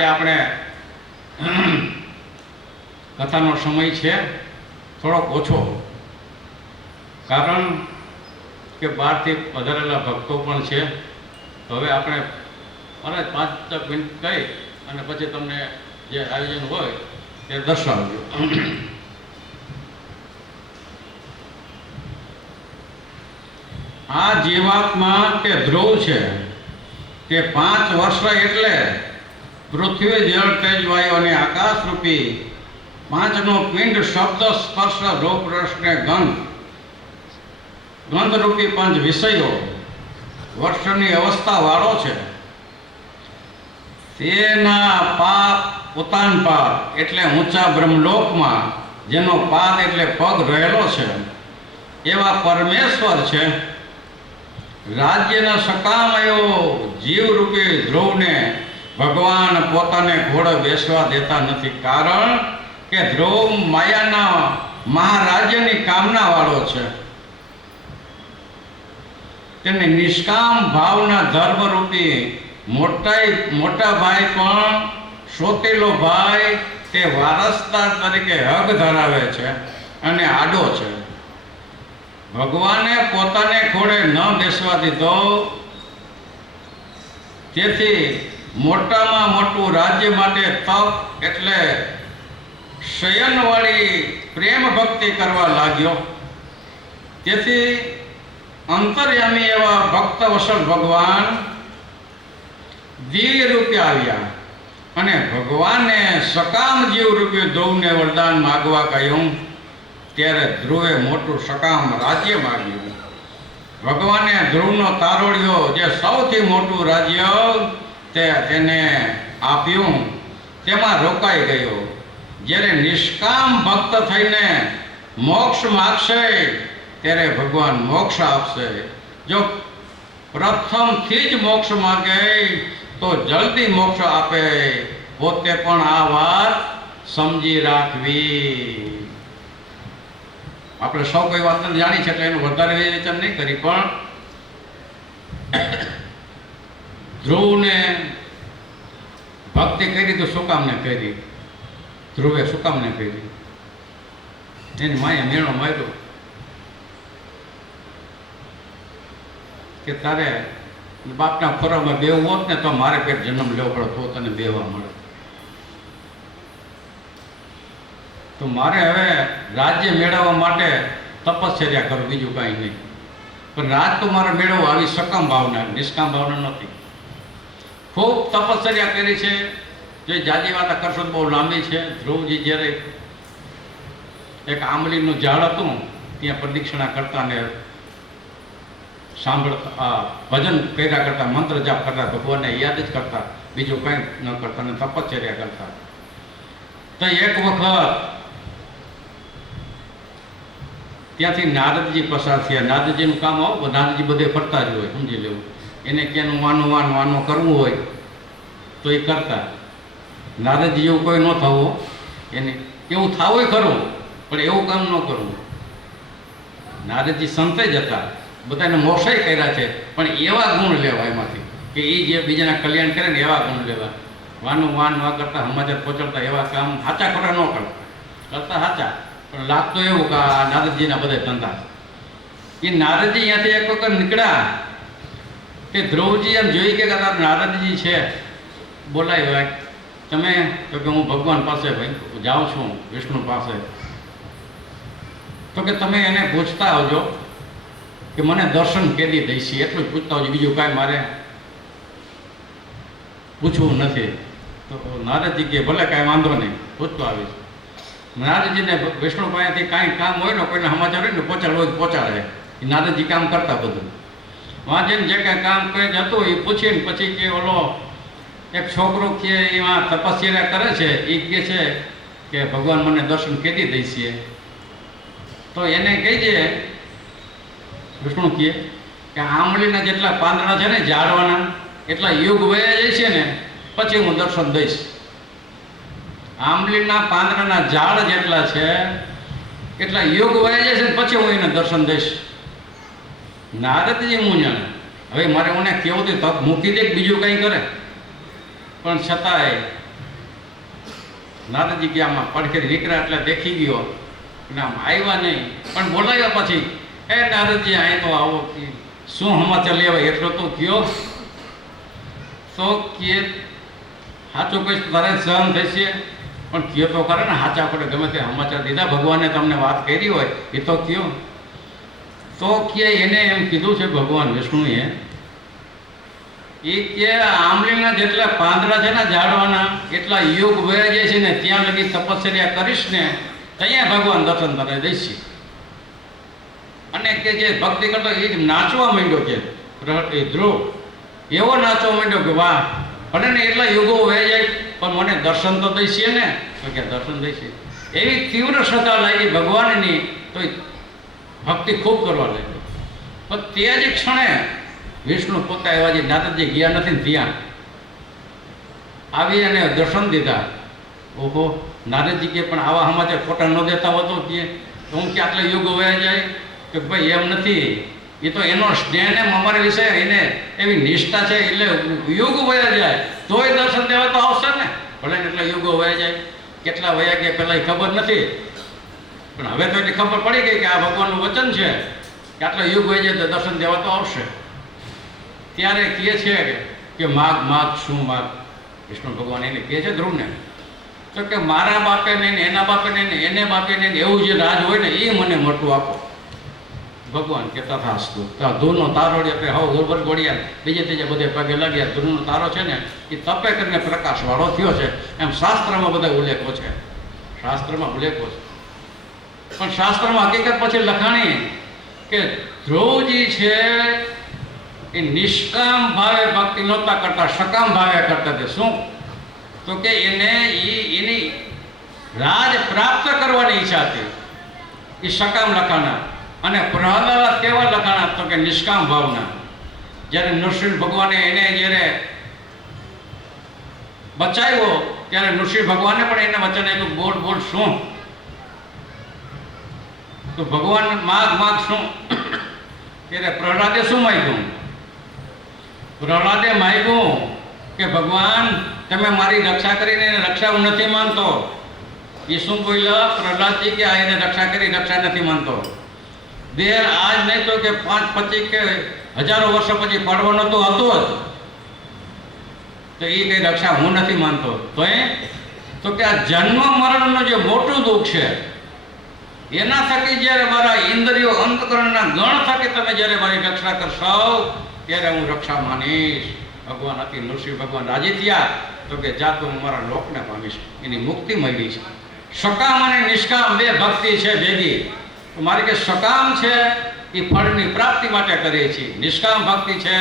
આજે આપણે કથાનો સમય છે થોડોક ઓછો, કારણ કે બહારથી પધારેલા ભક્તો પણ છે. તો હવે આપણે 5 મિનિટ કહી અને પછી તમને જે આયોજન હોય તે દર્શાવજો. આ જીવાત્મા કે ધ્રુવ છે તે 5 વર્ષ એટલે પૃથ્વી જળ તેજ વાયુ અને આકાશ રૂપી 5નો પિંડ શબ્દ સ્પર્શ રૂપ રસ ને ગંધ રૂપી 5 વિષયો વર્ષની અવસ્થા વાળો છે. તેના પાપ ઉતાન પાપ એટલે ઊંચા બ્રહ્મલોકમાં જેનો પાદ એટલે પગ રહેલો છે એવા પરમેશ્વર છે. રાજ્યના સકામ એવો જીવરૂપી ધ્રુવને ભગવાન પોતાને ઘોડે બેસવા દેતા નથી, કારણ કે ધ્રુવ માયાના મહારાજ્યની કામના વાળો છે. તેને નિષ્કામ ભાવના ધર્મરૂપી મોટા ભાઈ પણ સોતેલો ભાઈ તે વારસદાર તરીકે હક ધરાવે છે અને આડો છે. ભગવાને પોતાને ઘોડે ન બેસવા દીધો, તેથી મોટામાં મોટું રાજ્ય માટે તપ એટલે શયનવાળી પ્રેમ ભક્તિ કરવા લાગ્યો. તેથી અંતર્યામી એવા ભક્ત વસલ ભગવાન દિવ્ય રૂપે આવ્યા અને ભગવાને સકામ જીવ રૂપે ધ્રુવને વરદાન માગવા કહ્યું. ત્યારે ધ્રુવે મોટું સકામ રાજ્ય માગ્યું. ભગવાને ધ્રુવનો તારોડિયો જે સૌથી મોટું રાજ્ય તેને આપ્યું, તેમાં રોકાઈ ગયો. જ્યારે નિષ્કામ ભક્ત થઈને મોક્ષ માગશે ત્યારે ભગવાન મોક્ષ આપશે. જો પ્રથમથી જ મોક્ષ માગે તો જલ્દી મોક્ષ આપે. પોતે પણ આ વાત સમજી રાખવી. આપણે સૌ કોઈ વાત જાણી છે એટલે એનું વધારે વિવેચન નહીં કરી, પણ ધ્રુવને ભક્તિ કરી તો શું કામને કરી? ધ્રુવે શું કામને કરી? એની માએ મેળો માર્યો કે તારે બાપના ખોરામાં બેવું હોત ને તો મારે પેટ જન્મ લેવો પડે તો તને બેવા મળે. તો મારે હવે રાજ્ય મેળવવા માટે તપશ્ચર્યા કરું, બીજું કાંઈ નહીં. પણ રાજ તો મારે મેળવવું આવી સકામ ભાવના, નિષ્કામ ભાવના નથી. ખૂબ તપશ્ચર્યા કરી છે. જો જાજી વાત કરશો તો બહુ લાંબી છે. ધ્રુવજી જ્યારે એક આંબલીનું ઝાડ હતું ત્યાં પ્રદક્ષિણા કરતા ને સાંભળતા, ભજન કર્યા કરતા, મંત્ર જાપ કરતા, ભગવાનને યાદ જ કરતા, બીજું કંઈ ન કરતા ને તપશ્ચર્યા કરતા. તો એક વખત ત્યાંથી નારદજી પસાર થયા. નારદજીનું કામ આવું, નારદજી બધે ફરતા જ હોય, સમજી લેવું. એને ક્યાંનું વાનું કરવું હોય તો એ કરતા. નારદજી એવું કોઈ ન થવું, એને એવું થવું ખરું પણ એવું કામ ન કરવું. નારદજી સંતે જ હતા, બધાને મોક્ષય કર્યા છે, પણ એવા ગુણ લેવા એમાંથી કે એ જે બીજાના કલ્યાણ કરે ને એવા ગુણ લેવા. વાન કરતા, સમાચાર પહોંચાડતા, એવા કામ સાચા ખોટા ન કરતા સાચા, પણ લાગતું એવું કે આ નારદજીના બધા ધંધા. એ નારદજી અહીંયાથી એક વખત નીકળ્યા કે ધ્રુવજી એમ જોઈ કે નારદજી છે, બોલાય તમે? તો કે હું ભગવાન પાસે ભાઈ જાઉં છું, વિષ્ણુ પાસે. તો કે તમે એને પૂછતા આવજો કે મને દર્શન કેદી દઈશી, એટલું જ પૂછતા આવજો, બીજું કાંઈ મારે પૂછવું નથી. તો નારદજી કે ભલે કાંઈ વાંધો નહીં, પૂછતો આવીશ. નારદજીને વિષ્ણુ પાસેથી કાંઈ કામ હોય ને, કોઈને સમાચાર હોય ને પહોંચાડે. એ નારદજી કામ કરતા બધું. વાં જઈને જે કાંઈ કામ કંઈ જતું એ પૂછીને પછી કે ઓલો એક છોકરો કે એમાં તપસ્યા કરે છે, એ કહે છે કે ભગવાન મને દર્શન કેદી દઈશીએ. તો એને કહેજે, વિષ્ણુ કહે કે આંબલીના જેટલા પાંદડા છે ને ઝાડવાના, એટલા યુગ વયા જાય છે ને પછી હું દર્શન દઈશ. આંબલીના પાંદડાના ઝાડ જેટલા છે એટલા યુગ વયા જાય છે ને પછી હું એને દર્શન દઈશ. નારદજી મૂંઝાણ. હવે મારે મને કેવું તપ મૂકી દે બીજું કંઈ કરે, પણ છતાંય નારદજી ગયા આમાં પડખે નીકળ્યા એટલે દેખી ગયો અને આમ આવ્યા નહીં, પણ બોલાવ્યા પછી, એ નારદજી અહીં તો આવો, શું સમાચાર લેવા એટલો તો કયો. તો કે સાચું કહીશ તારે સહન થશે, પણ કયો તો કરે ને, સાચા આપણે ગમે તે સમાચાર દીધા, ભગવાને તમને વાત કરી હોય એ તો કયો. તો કે એને એમ કીધું છે ભગવાન વિષ્ણુએ, એ કે આંબલીના જેટલા પાંદડા છે ને ઝાડવાના એટલા યુગ વયા જાય છે ને, ત્યાં લગી તપસ્યા કરીશ ને ત્યાં ભગવાન દર્શન કરે દઈશ. અને કે જે ભક્તિ કરતો એ જ નાચવા માંડ્યો, કે એ ધ્રુવ એવો નાચવા માંડ્યો કે વાહ, ભલે ને એટલા યુગો વહી જાય પણ મને દર્શન તો દઈશે ને. તો કે દર્શન દઈશે. એવી તીવ્ર શ્રદ્ધા લાગી ભગવાનની, તો ભક્તિ ખૂબ કરવા લાગ્યો. પણ તે જ ક્ષણે વિષ્ણુ પોતા એવા જે નારદજી ગયા નથી ને ત્યાં આવી અને દર્શન દીધા. ઓહો, નારદજી કે પણ આવા સમાચાર ખોટા ન દેતા હોતો કે હું કે આટલા યુગો વયા જાય, કે ભાઈ એમ નથી, એ તો એનો સ્નેહ એમ અમારા વિશે એને એવી નિષ્ઠા છે, એટલે યુગ વયા જાય તોય દર્શન દેવા તો આવશે ને. ભલે ને એટલા યુગો વયા જાય, કેટલા વયા ગયા પહેલાં ખબર નથી, પણ હવે તો એટલી ખબર પડી ગઈ કે આ ભગવાનનું વચન છે કે આટલા યુગ વહી જાય તો દર્શન દેવા તો આવશે. ત્યારે કહે છે કે માગ માગ, શું માગ? વિષ્ણુ ભગવાન એને કહે છે ધ્રુવને, તો કે મારા બાપે નહીં ને એના બાપે નહીં ને એને બાપે નહીં, એવું જે રાજ હોય ને એ મને મોટું આપો. ભગવાન કે તથાસ્તુ. ધૂળનો તારો એટલે હવે ગોબર ગોળિયા બીજે ત્રીજે બધે પગે લાગ્યા. ધૂળનો તારો છે ને એ તપે કરીને પ્રકાશવાળો થયો છે, એમ શાસ્ત્રમાં બધા ઉલ્લેખો છે, શાસ્ત્રમાં ઉલ્લેખો છે. પણ શાસ્ત્રમાં હકીકત પછી લખાણી કે ધ્રુવજી છે એ નિષ્કામ ભાવે ભક્તિ નહોતા કરતા, સકામ ભાવે કરતા હતા. શું? તો કે એને એની રાજ પ્રાપ્ત કરવાની ઈચ્છા હતી, એ સકામ લખાણા. અને પ્રહલાદ કેવા લખાણા? તો કે નિષ્કામ ભાવના. જ્યારે નૃસિંહ ભગવાને એને જ્યારે બચાવ્યો ત્યારે નૃસિંહ ભગવાને પણ એને વચન આપ્યું, બોલ બોલ શું? તો ભગવાન માગ માગ શું? ત્યારે પ્રહલાદે શું માગ્યું? પ્રહલાદે માગ્યું કે ભગવાન તમે મારી રક્ષા કરીને રક્ષા હું નથી માનતો. એ શું બોલ્યા પ્રહલાદજી કે આ એને રક્ષા કરી રક્ષા નથી માનતો. દેર આજ નહીં તો કે 5, 25 કે હજારો વર્ષો પછી પડવાનો તો હતો જ, તો એ કઈ રક્ષા હું નથી માનતો. તો કે આ જન્મ મરણનું જે મોટું દુઃખ છે એના થકી જ્યારે મારા ઇન્દ્રિયો અંતકરણના ગણ થકી તમે જ્યારે મારી રક્ષા કરશો ત્યારે હું રક્ષા માનીશ. ભગવાન હતી નૃસિંહ ભગવાન રાજી થયા. તો કે જા તો હું મારા લોકને પામીશ, એની મુક્તિ મળી છે. સકામ અને નિષ્કામ બે ભક્તિ છે ભેગી. તો મારી કે સકામ છે એ ફળની પ્રાપ્તિ માટે કરીએ છીએ, નિષ્કામ ભક્તિ છે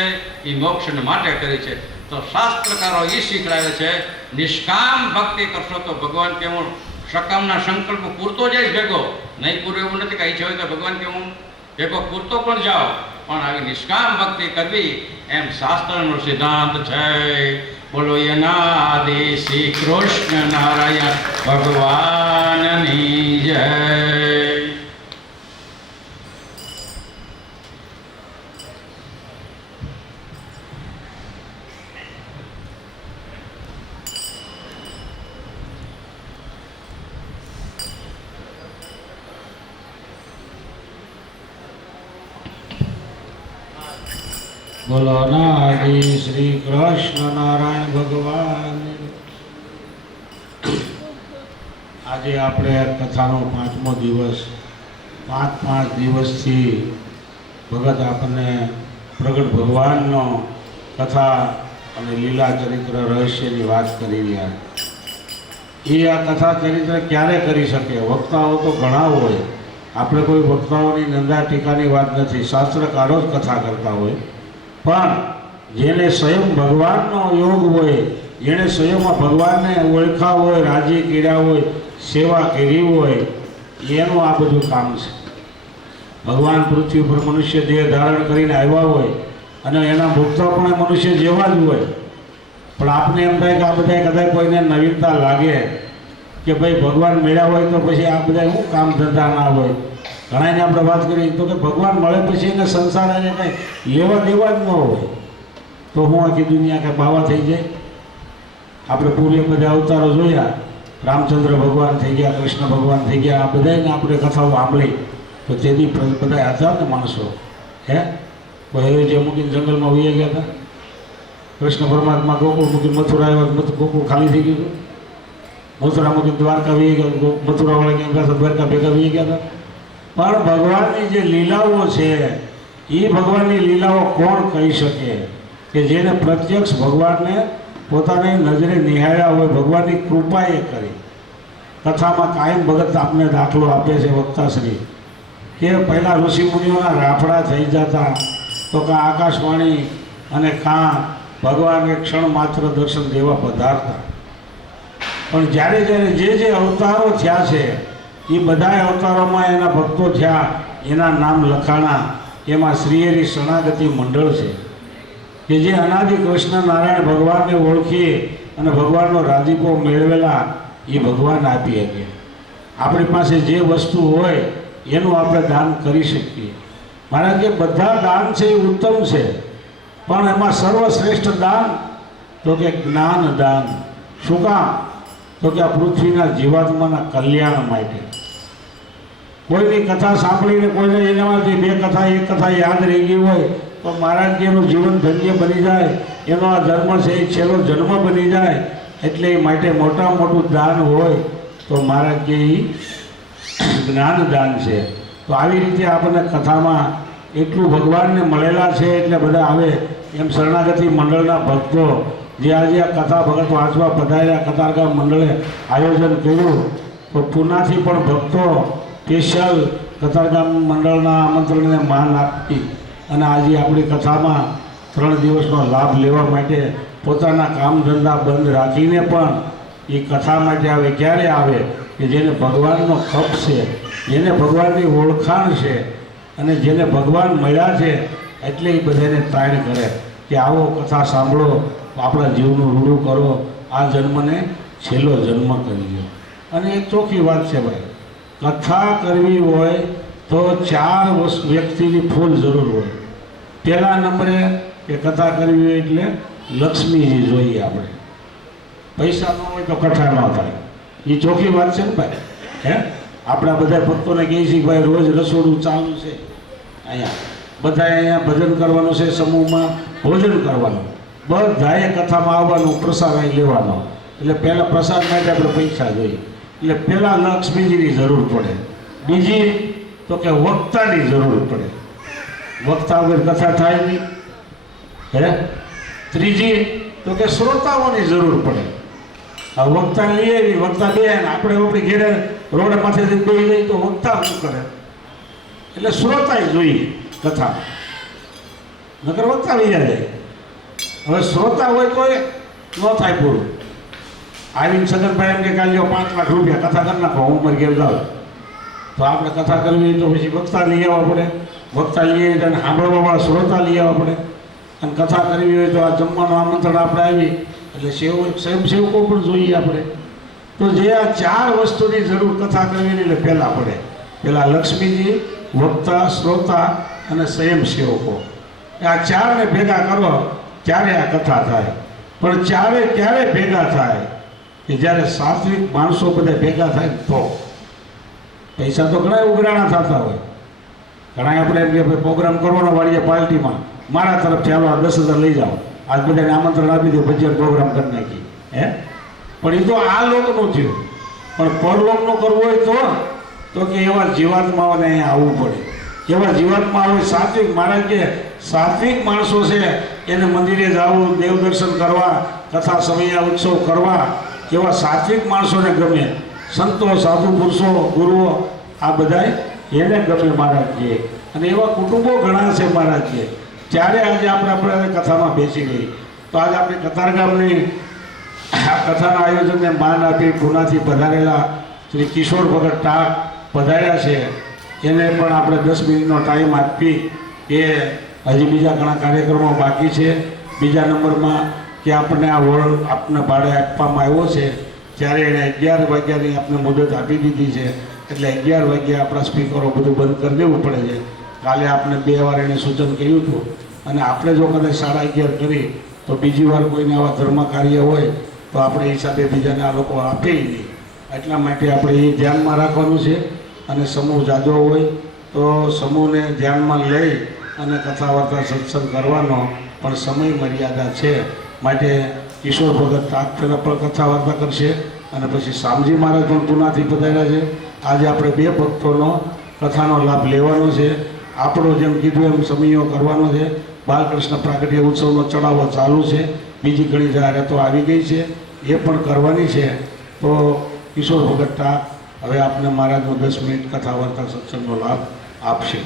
એ મોક્ષને માટે કરી છે. તો શાસ્ત્રકારો એ શીખડાવે છે નિષ્કામ ભક્તિ કરશો તો ભગવાન કે હું સકામના સંકલ્પ પૂરતો જઈશ ભેગો, નહીં પૂરું એવું નથી કે ઈચ્છા હોય તો ભગવાન કે હું ભેગો પૂરતો પણ જાઓ, પણ આવી નિષ્કામ ભક્તિ કરવી એમ શાસ્ત્રનો સિદ્ધાંત છે. બોલો યનાદિ શ્રી કૃષ્ણ નારાયણ ભગવાનની જય. બોલો નાદિ શ્રી કૃષ્ણ નારાયણ ભગવાન. આજે આપણે કથાનો 5મો દિવસ. 5 દિવસથી ભગત આપણને પ્રગટ ભગવાનનો કથા અને લીલા ચરિત્ર રહસ્યની વાત કરી રહ્યા. એ આ કથા ચરિત્ર ક્યારે કરી શકે? વક્તાઓ તો ઘણા હોય, આપણે કોઈ વક્તાઓની નિંદા ટીકાની વાત નથી, શાસ્ત્રકારો જ કથા કરતા હોય. પણ જેને સ્વયં ભગવાનનો યોગ હોય, જેણે સ્વયંમાં ભગવાનને ઓળખા હોય, રાજી કર્યા હોય, સેવા કરી હોય, એનું આ બધું કામ છે. ભગવાન પૃથ્વી પર મનુષ્ય દેહ ધારણ કરીને આવ્યા હોય અને એના ભક્તો પણ મનુષ્ય જેવા જ હોય. પણ આપણે એમ થાય કે આ બધા કદાચ કોઈને નવીનતા લાગે કે ભાઈ ભગવાન મળ્યા હોય તો પછી આ બધા શું કામ ધંધા ના હોય. ઘણાને આપણે વાત કરીએ તો કે ભગવાન મળે પછી એને સંસાર એને કંઈ લેવા દેવા જ ન હોય, તો હું આખી દુનિયા કંઈ બાવા થઈ જાય. આપણે પૂર્વે બધા અવતારો જોયા રામચંદ્ર ભગવાન થઈ ગયા, કૃષ્ણ ભગવાન થઈ ગયા, આ બધાને આપણે કથાઓ સાંભળી તો તેથી બધા હતા ને માણસો, હે કોઈ જે મૂકીને જંગલમાં વહી ગયા હતા. કૃષ્ણ પરમાત્મા ગોકુળ મૂકીને મથુરા આવ્યા, ગોકુળ ખાલી થઈ ગયું. મથુરા મૂકીને દ્વારકા વહી ગયા, મથુરાવાળા ક્યાં ગયા હતા, દ્વારકા ભેગા વહી ગયા હતા. પણ ભગવાનની જે લીલાઓ છે એ ભગવાનની લીલાઓ કોણ કહી શકે કે જેને પ્રત્યક્ષ ભગવાનને પોતાની નજરે નિહાળ્યા હોય, ભગવાનની કૃપાએ કરી. કથામાં કાયમ ભગત આપને દાખલો આપે છે વક્તાશ્રી કે પહેલાં ઋષિમુનિઓના રાફડા થઈ જતા તો કાં આકાશવાણી અને કાં ભગવાનને ક્ષણ માત્ર દર્શન દેવા પધારતા. પણ જ્યારે જ્યારે જે અવતારો થયા છે એ બધા અવતારોમાં એના ભક્તો થયા, એના નામ લખાણા. એમાં શ્રીહરિ શરણાગતિ મંડળ છે કે જે અનાદિ કૃષ્ણ નારાયણ ભગવાનને ઓળખી અને ભગવાનનો રાજીપો મેળવેલા એ ભગવાન આપી શકે. આપણી પાસે જે વસ્તુ હોય એનું આપણે દાન કરી શકીએ. મારા કે બધા દાન છે એ ઉત્તમ છે, પણ એમાં સર્વશ્રેષ્ઠ દાન તો કે જ્ઞાન દાન. શું કામ? તો કે આ પૃથ્વીના જીવાત્માના કલ્યાણ માટે. કોઈની કથા સાંભળીને કોઈને એનામાંથી બે કથા એક કથા યાદ રહી ગઈ હોય તો મહારાજ એનું જીવન ધન્ય બની જાય, એનો આ ધર્મ છે એ છેલ્લો જન્મ બની જાય. એટલે એ માટે મોટા મોટું દાન હોય તો મહારાજ કે એ જ્ઞાન દાન છે. તો આવી રીતે આપણને કથામાં એટલું ભગવાનને મળેલા છે એટલે બધા આવે. એમ શરણાગતિ મંડળના ભક્તો જે આજે આ કથા ભગત વાંચવા પધાર્યા, કતારગામ મંડળે આયોજન કર્યું તો પૂનાથી પણ ભક્તો સ્પેશિયલ કતારગામ મંડળના આમંત્રણને માન આપી અને આજે આપણી કથામાં 3 દિવસનો લાભ લેવા માટે પોતાના કામ ધંધા બંધ રાખીને પણ એ કથા માટે આવે. ક્યારે આવે કે જેને ભગવાનનો ખપ છે, જેને ભગવાનની ઓળખાણ છે અને જેને ભગવાન મળ્યા છે એટલે એ બધાને તાણ કરે કે આવો કથા સાંભળો, આપણા જીવનું રૂડું કરો, આ જન્મને છેલ્લો જન્મ કરી લો. અને એક ચોખ્ખી વાત છે ભાઈ, કથા કરવી હોય તો 4 વ્યક્તિની ફૂલ જરૂર હોય. પહેલા નંબરે કે કથા કરવી હોય એટલે લક્ષ્મીજી જોઈએ આપણે. પૈસા ન હોય તો કથા ન થાય, એ ચોખ્ખી વાત છે ને ભાઈ. હે આપણા બધા ભક્તોને કહીએ છીએ ભાઈ રોજ રસોડું ચાલુ છે, અહીંયા બધાએ અહીંયા ભજન કરવાનું છે, સમૂહમાં ભોજન કરવાનું, બધાએ કથામાં આવવાનું, પ્રસાદ અહીં લેવાનો. એટલે પહેલાં પ્રસાદ માટે આપણે પૈસા જોઈએ. એટલે પહેલાં લક્ષ્મીજીની જરૂર પડે. બીજી તો કે વક્તાની જરૂર પડે, વક્તા વગર કથા થાય નહીં. હે ત્રીજી તો કે શ્રોતાઓની જરૂર પડે. હવે વક્તા લઈએ એવી વક્તા બે આપણે આપણી ઘેરે રોડ માથેથી બે લઈએ તો વક્તા શું કરે? એટલે શ્રોતાએ જોઈએ કથા, નકર વક્તા લઈએ જાય. હવે શ્રોતા હોય તો ન થાય પૂરું. આવીને સગનભાઈ એમ કે કાલે 5 લાખ રૂપિયા કથા કરી નાખો, હું મારી ઘેર જાઉં. તો આપણે કથા કરવી તો પછી વક્તા લઈ આવવા પડે, વક્તા લઈ આવી અને સાંભળવાવાળા શ્રોતા લઈ આવવા પડે. અને કથા કરવી હોય તો આ જમવાનું આમંત્રણ આપણે આવી એટલે સ્વયંસેવકો પણ જોઈએ આપણે. તો જે આ 4 વસ્તુની જરૂર કથા કરવી એટલે પહેલાં પડે. પહેલાં લક્ષ્મીજી, વક્તા, શ્રોતા અને સ્વયંસેવકો. આ 4ને ભેગા કરો ત્યારે આ કથા થાય. પણ 4 ક્યારે ભેગા થાય કે જ્યારે સાત્વિક માણસો બધા ભેગા થાય તો. પૈસા તો ઘણા ઉઘરાણા થતા હોય, ઘણા આપણે એમ કે ભાઈ પ્રોગ્રામ કરવાનો વાળીએ પાર્ટીમાં મારા તરફથી આવો 10,000 લઈ જાઓ, આજ બધાને આમંત્રણ આપી દો, ભજીયા પ્રોગ્રામ કરી નાખી. હે પણ એ તો આ લોકનું થયું. પણ પરલોકનું કરવું હોય તો કે એવા જીવાત્માઓને અહીંયા આવવું પડે. એવા જીવાત્મા હોય સાત્વિક. મહારાજ કે સાત્વિક માણસો છે એને મંદિરે જવું, દેવ દર્શન કરવા, કથા સમયા ઉત્સવ કરવા, એવા સાત્વિક માણસોને ગમે. સંતો, સાધુ પુરુષો, ગુરુઓ આ બધાય એને ગમે મહારાજ કહે. અને એવા કુટુંબો ઘણા છે મહારાજ કહે. ત્યારે આજે આપણે કથામાં બેસી ગઈ. તો આજે આપણે કતારગામની આ કથાના આયોજનને માન આપી પૂનાથી પધારેલા શ્રી કિશોર ભગત ટાક પધાર્યા છે. એને પણ આપણે 10 મિનિટનો ટાઈમ આપી કે હજી બીજા ઘણા કાર્યક્રમો બાકી છે. બીજા નંબરમાં કે આપણને આ હોલ આપને ભાડે આપવામાં આવ્યો છે ત્યારે એણે 11 વાગ્યાની આપણે મુદત આપી દીધી છે. એટલે 11 વાગ્યા આપણા સ્પીકરો બધું બંધ કરી દેવું પડે છે. કાલે આપણે 2 વાર એને સૂચન કર્યું હતું અને આપણે જો કદાચ 11:30 કરી તો બીજી વાર કોઈને આવા ધર્મ કાર્ય હોય તો આપણે હિસાબે બીજાને આ લોકો આપે નહીં. એટલા માટે આપણે એ ધ્યાનમાં રાખવાનું છે. અને સમૂહ જાજો હોય તો સમૂહને ધ્યાનમાં લઈ અને કથા વાર્તા સત્સંગ કરવાનો પણ સમય મર્યાદા છે. માટે કિશોર ભગત તાત્પર્ય પણ કથા વાર્તા કરશે અને પછી શામજી મહારાજ પણ પુનાથી પધાર્યા છે. આજે આપણે બે ભક્તોનો કથાનો લાભ લેવાનો છે. આપણો જેમ કીધું એમ સમયો કરવાનો છે. બાલકૃષ્ણ પ્રાગટ્ય ઉત્સવનો ચડાવો ચાલુ છે. બીજી ઘણી જાહેરાતો આવી ગઈ છે, એ પણ કરવાની છે. તો કિશોર ભગત હવે આપને મહારાજનો 10 મિનિટ કથા વાર્તા સત્સંગનો લાભ આપશે.